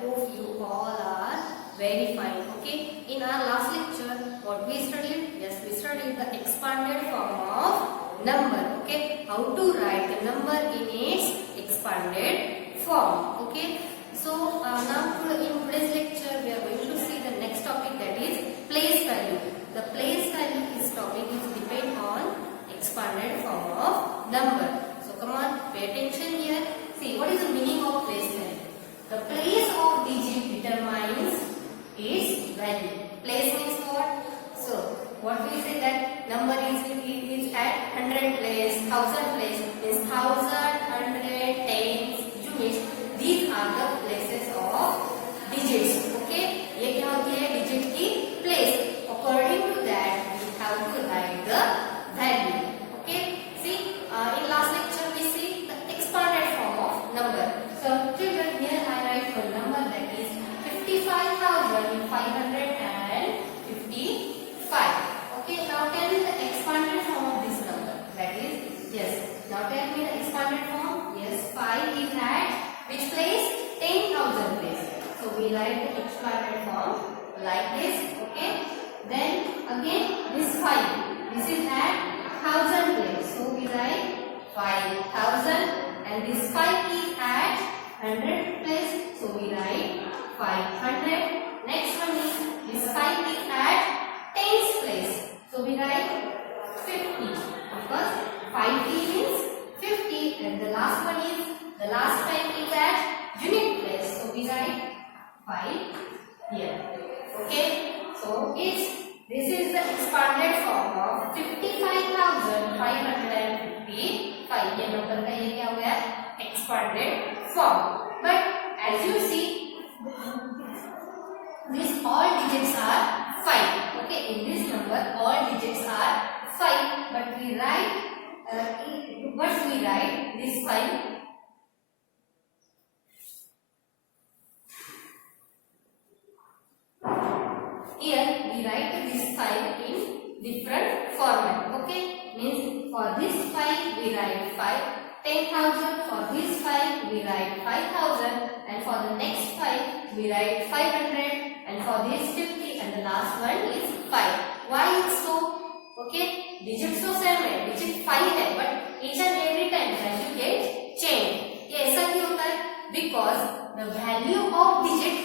hope you all are very fine. Okay. In our last lecture, what we studied? Yes, we studied the expanded form of number. Okay. How to write the number in its expanded form. Okay. So now in today's lecture, we are going to see the next topic, that is place value. The place value is topic is depend on expanded form of number. So come on, pay attention here. See, what is the meaning of place value? The place of digit determines its value. Place means what? So what we say that number is at 100 place, 1000 place, means 1000, 100, tens, units. These are the places of digits. Okay, ये क्या होती है digit की place. According to that, we have to write the value. Okay, see, in last lecture we see the expanded form of number. So children, here I write a number that is 55,555. Okay, now tell me the expanded form of this number. That is, yes. Now tell me the expanded form. Yes, 5 is at which place? 10,000 place. So we write the expanded form like this. Okay. Then again this 5. This is at 1000 place. So we write 5,000, and this 5 is at 100 place. So we write 500. Next one is this 5 is at tens place. So we write 50, because 5 means 50, and the last one is the last 5 is at unit place. So we write 5 here. Okay. So this is the expanded form of 55,555. ये number का ये क्या हो गया? Expanded form. But as you see, these all digits are 5. Okay, in this number all digits are 5. But we write this 5. Here we write this 5 in different format. Okay, means for this 5 we write 10,000, for this 5 we write 5,000, and for the next 5 we write 500, and for this 50, and the last one is 5. Why it's so? Okay, digit so same है, digit 5 है, but each and every time value get changed. ये ऐसा क्यों होता है? Because the value of digit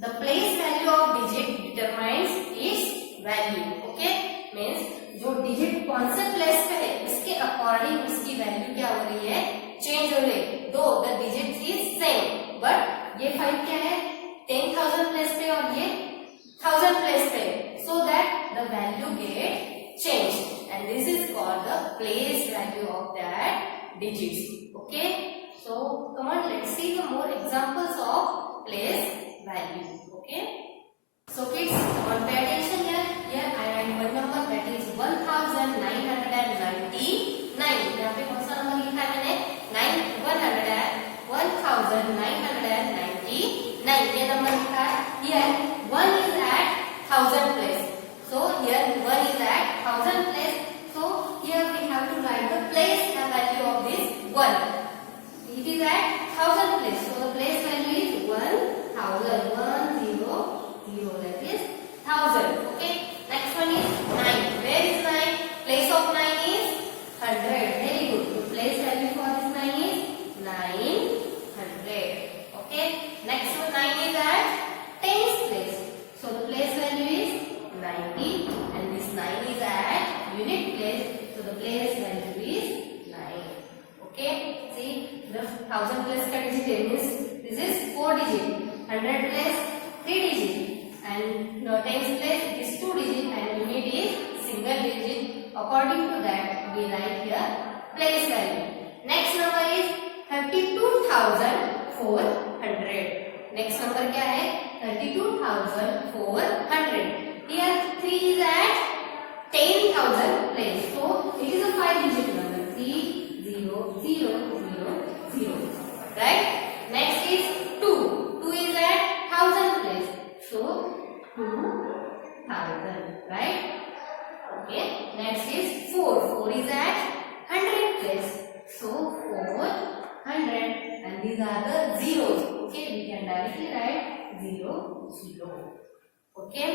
the place value of digit determines its value. Okay, means जो digit कौन से place पे है उसके according उसकी value क्या हो रही है? Change हो रही है. Though the digit is same, but ये 5 क्या है? 10,000 place पे और ये 1000 place पे, so that the value get changed, and this is called the place value of that digits. Okay, so come on, let's see the more examples of place value. Okay, so kids, on pay attention here. Here I write one number that is 1999. यहाँ पे कौन सा number लिखा है मैंने? 1999. ये number लिखा है. Here 1 is at 1000 place. So here 1 is at 1000 place. So here we have to write the place value of this 1. It is at 1000 place. So the place value is 1000. 100. That is 1000. Okay. Next one is 9. Where is 9? Place of 9 is 100. Very good. The place value for this 9 is 900. Okay. Next one, 9 is at tens place. So the place value is 90, and this 9 is at unit place. So the place value is 9. Okay. See, the 1000 place का digit means this is 4 digit. 100 place 3 digit, and tens place it is 2 digit, and unit is single digit. According to that we write here place value. Next number is 32,400. Next number क्या है? 32,400. Here 3 is at 10,000 place. So it is a 5 digit number. 30,000. Right? Next is 2. 2 is at 1000 place. So 2,000. Right? Okay. Next is 4. 4 is at 100 place. So 400. these are the zeros. Okay, we can directly write 0, 0. Okay,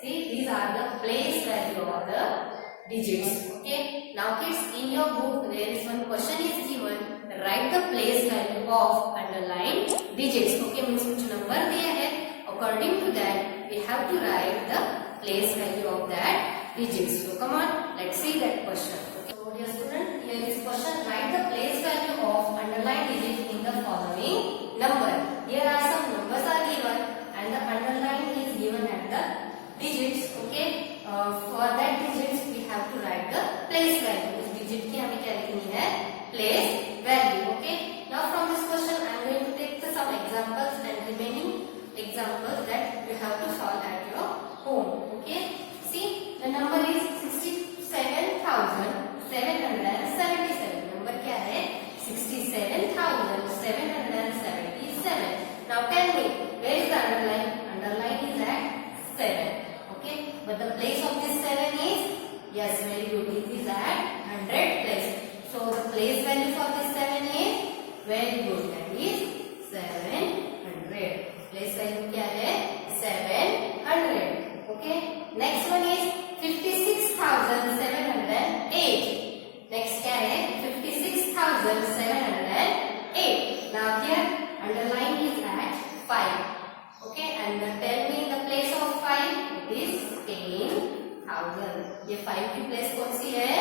see, these are the place value of the digits. Okay, now kids, in your book there is one question is given. Write the place value of underlined digits. Okay, means which number they are. According to that, we have to write the place value of that digits. So come on, let's see that question. Okay, so dear student, here is question. Write the place value of underlined digit in the following number. Here are some numbers are given and the underline is given at the digits. Okay, for that digits we have to write the place value. उस digit की हमें क्या लिखनी है? Place value. Okay, now from this question I am going to take some examples and remaining examples that you have to solve at your home. Okay, see, the number is 67,777. number क्या है? 67,777. now tell me, where is the underline? Underline is at 7. Okay, but the place of this 7 is, yes, very good, it is at 100 place. So the place value for this 7 is very good, that is 700. place value क्या है? 700. Okay, next one is 56,708. next क्या है? 56,708. now here underline is at 5. okay, and tell me the place of 5, it is 10,000. ये 5 की place कौन सी है?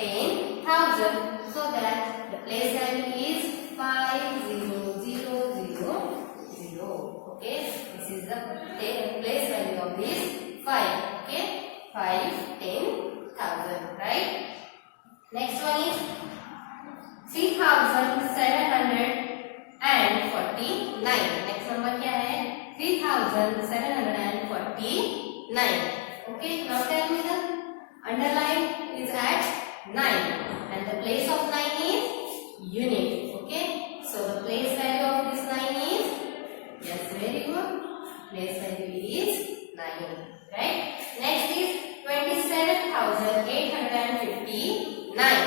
10,000. so that the place value is 50,000. okay, this is the place value of this 5. okay, 5, 10,000, right? next one is 3,749. next number क्या है? 3,749. okay, now tell me the underline is at 9 and the place of 9 is unit. okay, so the place value of this 9 is, yes, very good, place value is 9, right? next is 27,859.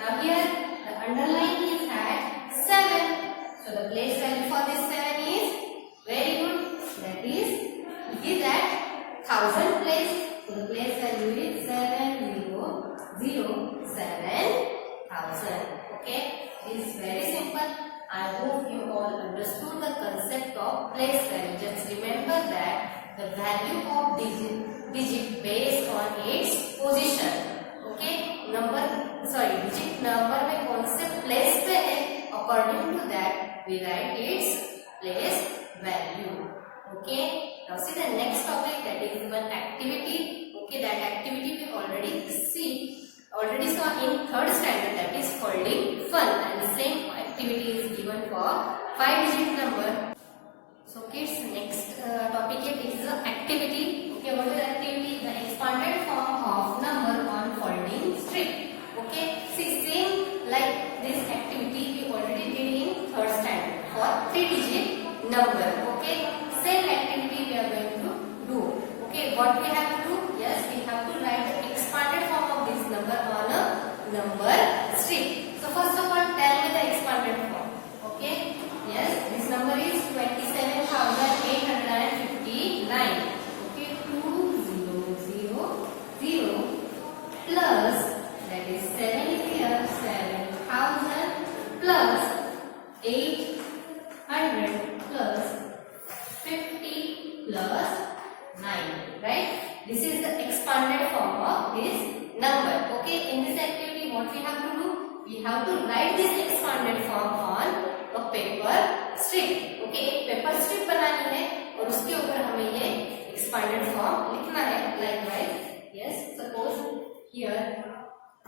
now here the underline is at 7. so the place value for this 7 is very good, that is, it is at 1000 place. so the place value is 7,007,000. okay, this is very simple. I hope you all understood the concept of place value. Just remember that the value of digit based on its position. okay, digit number में कौन से place पे है, according to that we write its place value. okay, now see the next topic, that is one activity. okay, that activity we already saw in 3rd standard, that is folding fun, and the same activity is given for 5-digit number. so kids, next topic here is the activity. okay, what is the activity? The expanded form of number on folding strip. okay, see, same like this activity we already did in 3rd standard for 3-digit number. okay, same activity we are going to do. okay, what we have to do? yes, we have to write the expanded form of this number on a number strip. so first of all, tell me the expanded form. okay, yes, this number is 27,859. okay, 2000 plus, that is 7 is here, 7,000 plus 800 plus 50 plus 9, right? This is the expanded form of this number. okay, in this activity what we have to do? we have to write this expanded form on a paper strip. okay, एक paper strip बनानी है और उसके ऊपर हमें ये expanded form लिखना है. likewise, yes, suppose here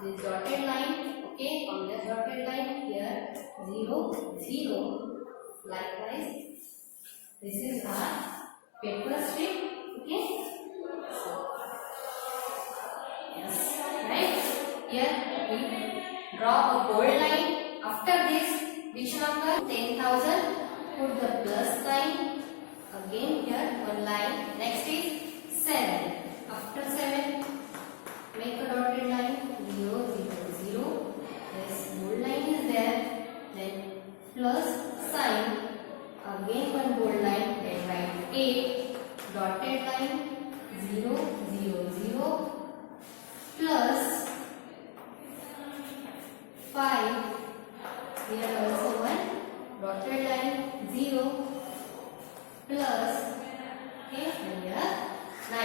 this dotted line. okay, on this dotted line here 0, 0. likewise, this is our paper strip. okay, yes, right? here we draw a bold line. after this, which number? 10,000. put the plus sign. again here one line. next is 7. after 7, make a dotted line. 0, 0, 0. this bold line is there. then plus sign. here also one dotted line 0 plus, okay, and here 9.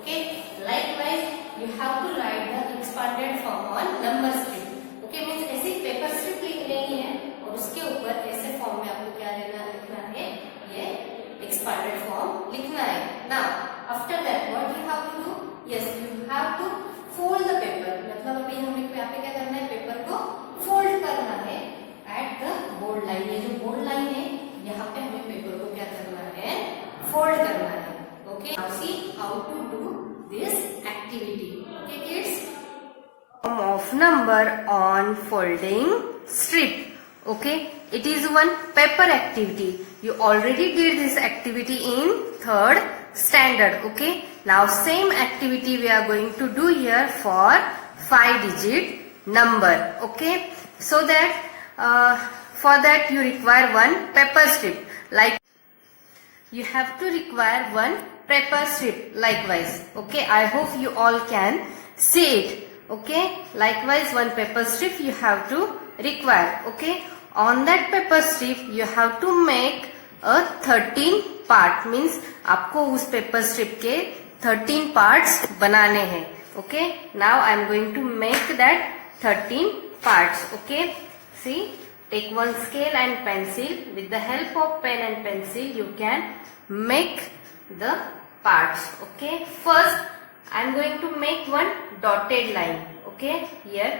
Okay, likewise you have to write the expanded form on number strip. Okay, means ऐसे paper strip लिख लेनी है और उसके ऊपर ऐसे form में आपको क्या लिखना है, ये expanded form लिखना है. Now after that what you have to do? Yes, you have to fold the paper. मतलब अभी हमें यहाँ पे क्या करना है, पेपर को फोल्ड करना है at the bold line. ये जो बोल्ड लाइन है यहाँ पे हमें पेपर को क्या करना है, फोल्ड करना है. Okay, now see how to do this activity. Okay kids, form of number on folding strip. Okay, it is one paper activity. You already did this activity in 3rd standard. Okay, now same activity we are going to do here for 5-digit number. Okay, so that for that you require one paper strip. Like you have to require one paper strip likewise. Okay, I hope you all can see it. Okay, likewise one paper strip you have to require. Okay, on that paper strip you have to make a 13 part. Means आपको उस paper strip के 13 parts बनाने हैं. Okay, now I am going to make that 13 parts. Okay, see, take one scale and pencil. With the help of pen and pencil you can make the parts. Okay, first I am going to make one dotted line. Okay, here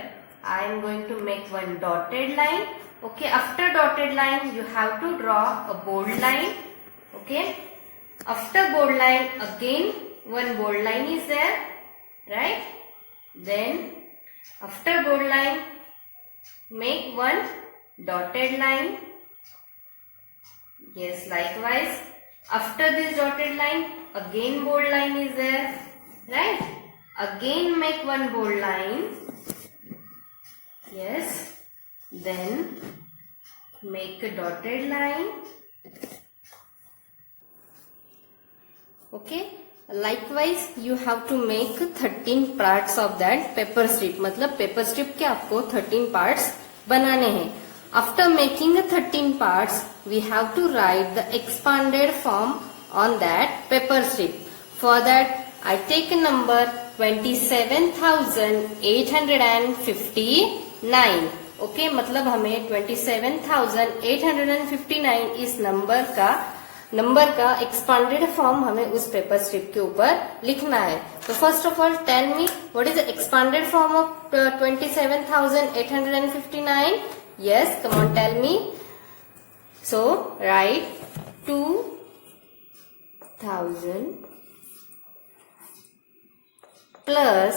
I am going to make one dotted line. Okay, after dotted line you have to draw a bold line. Okay, after bold line again one bold line is there, right? Then after bold line make one dotted line. Yes, likewise after this dotted line again bold line is there, right? Again make one bold line. Yes, then make a dotted line. Okay, likewise you have to make 13 parts of that paper strip. मतलब paper strip के आपको 13 parts बनाने हैं. After making the 13 parts we have to write the expanded form on that paper strip. For that I take a number 27,859. Okay, मतलब हमें 27,859 इस number का expanded form हमें उस पेपर स्ट्रिप के ऊपर लिखना है. तो first of all tell me what is the expanded form of 27,859. Yes, come on tell me. So write 2,000 plus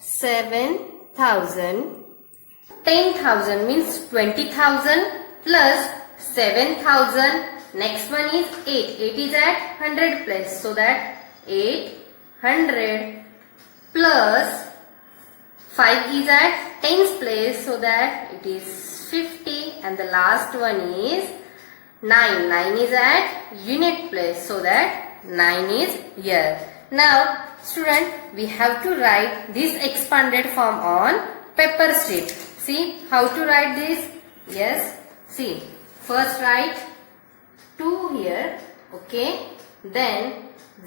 7,000. 10,000 means 20,000 plus 7,000. Next one is 8. 8 is at 100 place. So that 800 plus 5 is at tens place. So that it is 50. And the last one is 9. 9 is at unit place. So that 9 is here. Now student, we have to write this expanded form on paper strip. See how to write this? Yes, see, first write 2 here. Okay, then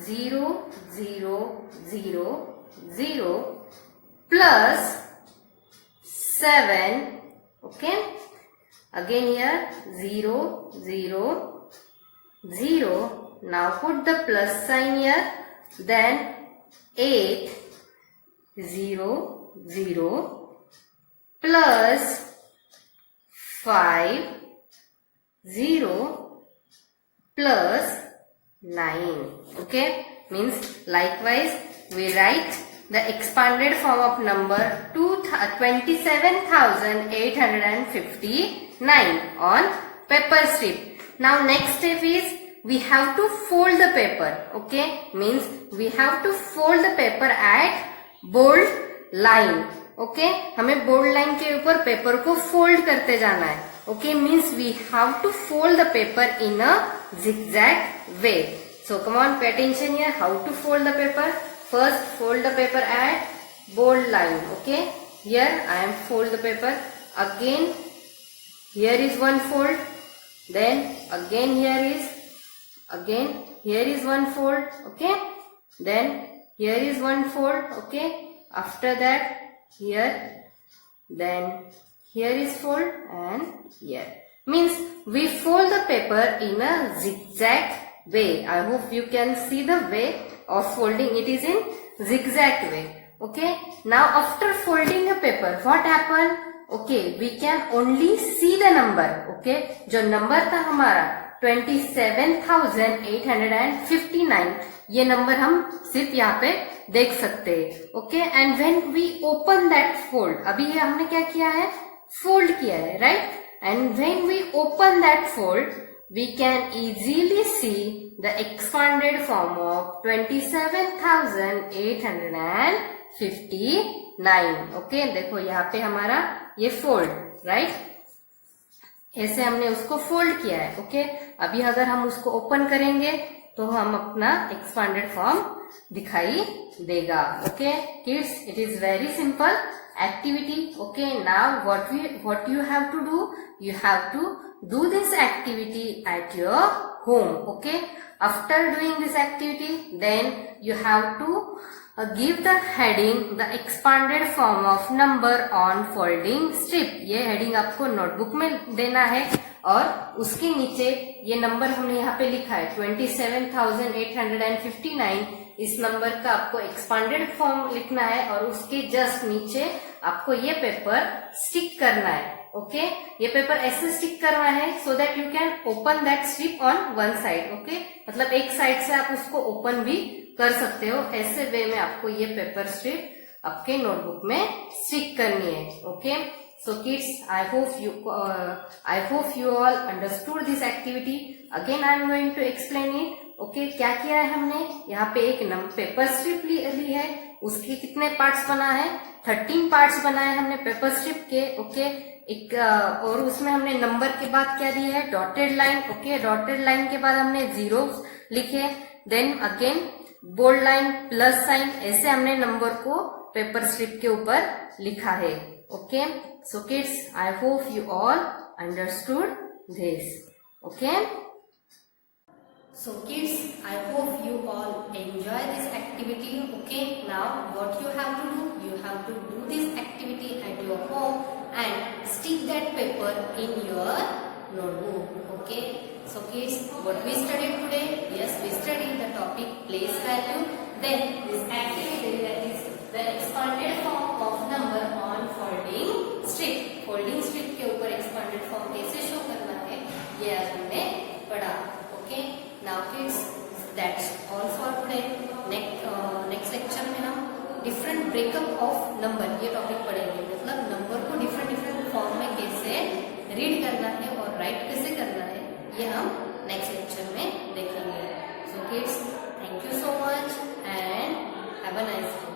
0 0 0 0 plus 7. Okay, again here 0 0 0. Now put the plus sign here. Then 8 0 0 plus 5 0 plus 9. Okay, means likewise we write the expanded form of number 27,859 on paper strip. Now next step is we have to fold the paper. Okay, means we have to fold the paper at bold line. Okay, हमें bold line के ऊपर paper को fold करते जाना है. Okay, means we have to fold the paper in a zigzag way. So come on, pay attention here. How to fold the paper? First, fold the paper at bold line. Okay, here I am fold the paper. Again here is one fold, then again here is one fold, okay, then here is one fold, okay, after that here, then here is fold, and here. Means we fold the paper in a zigzag way. I hope you can see the way of folding. It is in zigzag way. Okay. Now after folding the paper, what happened? Okay, we can only see the number. Okay, जो number था हमारा 27,859, ये number हम सिर्फ यहाँ पे देख सकते हैं. Okay, and when we open that fold, अभी ये हमने क्या किया है, फोल्ड किया है, right. And when we open that fold, we can easily see the expanded form of 27,859. Okay, देखो यहाँ पे हमारा ये फोल्ड, राइट, ऐसे हमने उसको फोल्ड किया है. ओके, अभी अगर हम उसको ओपन करेंगे तो हम अपना एक्सपांडेड फॉर्म दिखाई देगा. Okay kids, it is very simple activity. Okay, now what you have to do, you have to do this activity at your home. Okay, after doing this activity, then you have to give the heading the expanded form of number on folding strip. ये heading आपको notebook में देना है, और उसके नीचे ये number हमने यहाँ पे लिखा है 27,859. इस नंबर का आपको एक्सपांडेड फॉर्म लिखना है, और उसके जस्ट नीचे आपको ये पेपर स्टिक करना है. ओके, ये पेपर ऐसे स्टिक करना है so that you can open that strip on one side. Okay, मतलब एक साइड से आप उसको ओपन भी कर सकते हो. ऐसे वे में आपको ये पेपर स्ट्रिप आपके नोटबुक में स्टिक करनी है. Okay, so kids, I hope you all understood this activity. Again I am going to explain it. Okay, क्या किया है हमने, यहाँ पे एक पेपर स्ट्रिप ली है, उसके कितने पार्ट्स बना है, 13 पार्ट्स बनाए हमने पेपर स्ट्रिप के. ओके, एक और उसमें हमने नंबर के बाद क्या दी है, dotted line. Okay, dotted line के बाद हमने जीरो लिखे, then again bold line, plus sign, ऐसे हमने नंबर को पेपर स्ट्रिप के ऊपर लिखा है. Okay, so kids, I hope you all understood this. Okay, so kids, I hope you all enjoy this activity. Okay, now what you have to do, you have to do this activity at your home and stick that paper in your notebook. Okay, so kids, what we studied today, yes, we studied the topic place value, then this activity, that is the expanded form of number on folding strip. Folding strip के ऊपर expanded form कैसे show करना है, ये आज हमने पढ़ा. Okay, now kids, that's all for today. Next lecture में हम डिफरेंट ब्रेकअप ऑफ नंबर, ये टॉपिक पढ़ेंगे. मतलब नंबर को डिफरेंट फॉर्म में कैसे रीड करना है और राइट कैसे करना है, ये हम नेक्स्ट लेक्चर में देखेंगे. So kids, thank you so much and have a nice day.